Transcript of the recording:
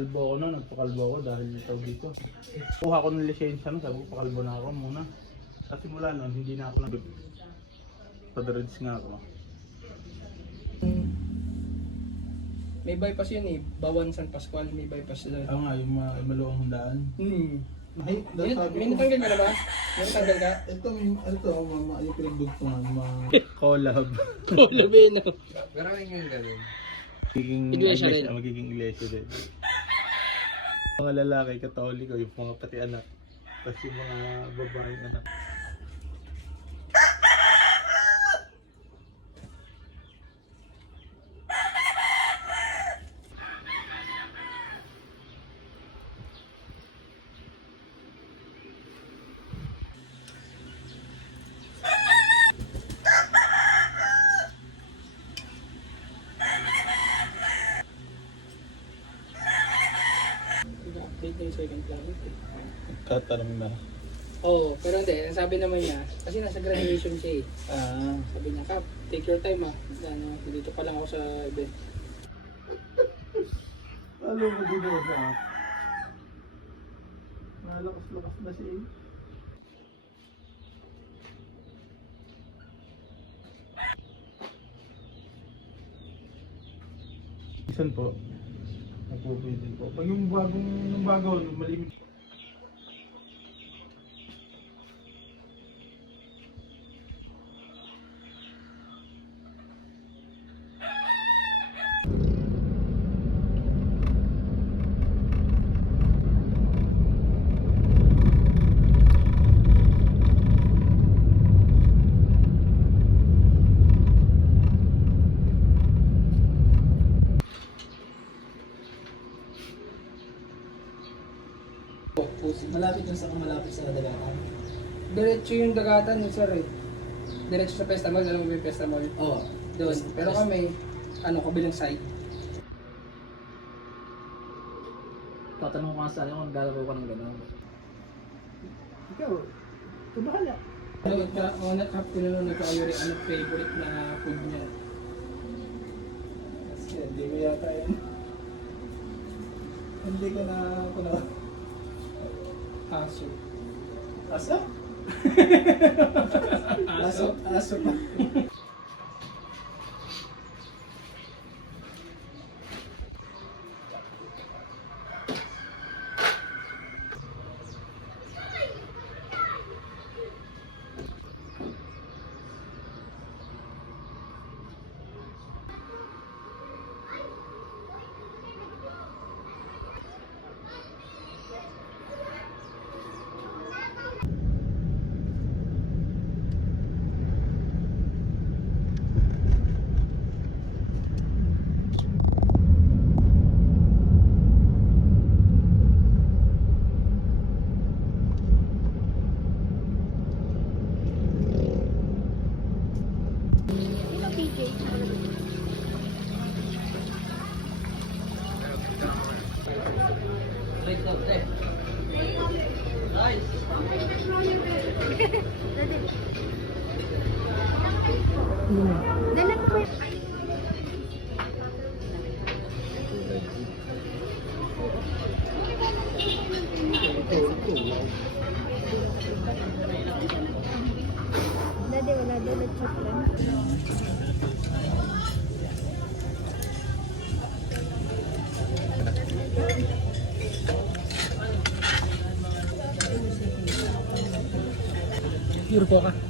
nagpakalbo ako na, nagpakalbo ako dahil ito dito. Kuha ko ng lisensya no, sabi ko pakalbo na ako muna. Kasi mula noon, hindi na ako padreads nga ako. May bypass yun eh, Bawan San Pascual, may bypass doon. Oo nga, yung maluwang handaan. Ay, May natanggal ka na ba? May natanggal ka? Ito, mama, yung pinagdugtungan, collab. Collab eh, no? Pero yung gano'n. Magiging Iglesia rin. Magiging iglesia din. Mga lalaki, katoliko, yung mga pati anak. Tapos yung mga babaeng anak. Update na yung second planet eh. Katanong na. Oo, pero hindi. Ang sabi naman niya, kasi nasa graduation siya eh. Ah. Sabi niya, Kap, take your time ah. Ano, dito pa lang ako sa event. Lalo mo din ako sa akin. Malakas-lakas na siya eh. Isan po? Nagpupwede po. Pag yung bago, malimit. Malapit yung sa malapit sa dagatan. Diretso yung dagatan yun sir eh. Diretso sa Pesta Mall, alam mo ba yung Pesta Mall? Oo. Doon. Pero kami, kabilang side. Tatanong ko nga sa akin kung gagawin ko ng gano'n. Ikaw, ito bahala. Nagka-ayuri, ano favorite na food niya? Kasi hindi ko yata yan. Hindi ko na Aso. Aso? Aso pa. Dala ko ba? Dati wala dala chocolate. Pure coca.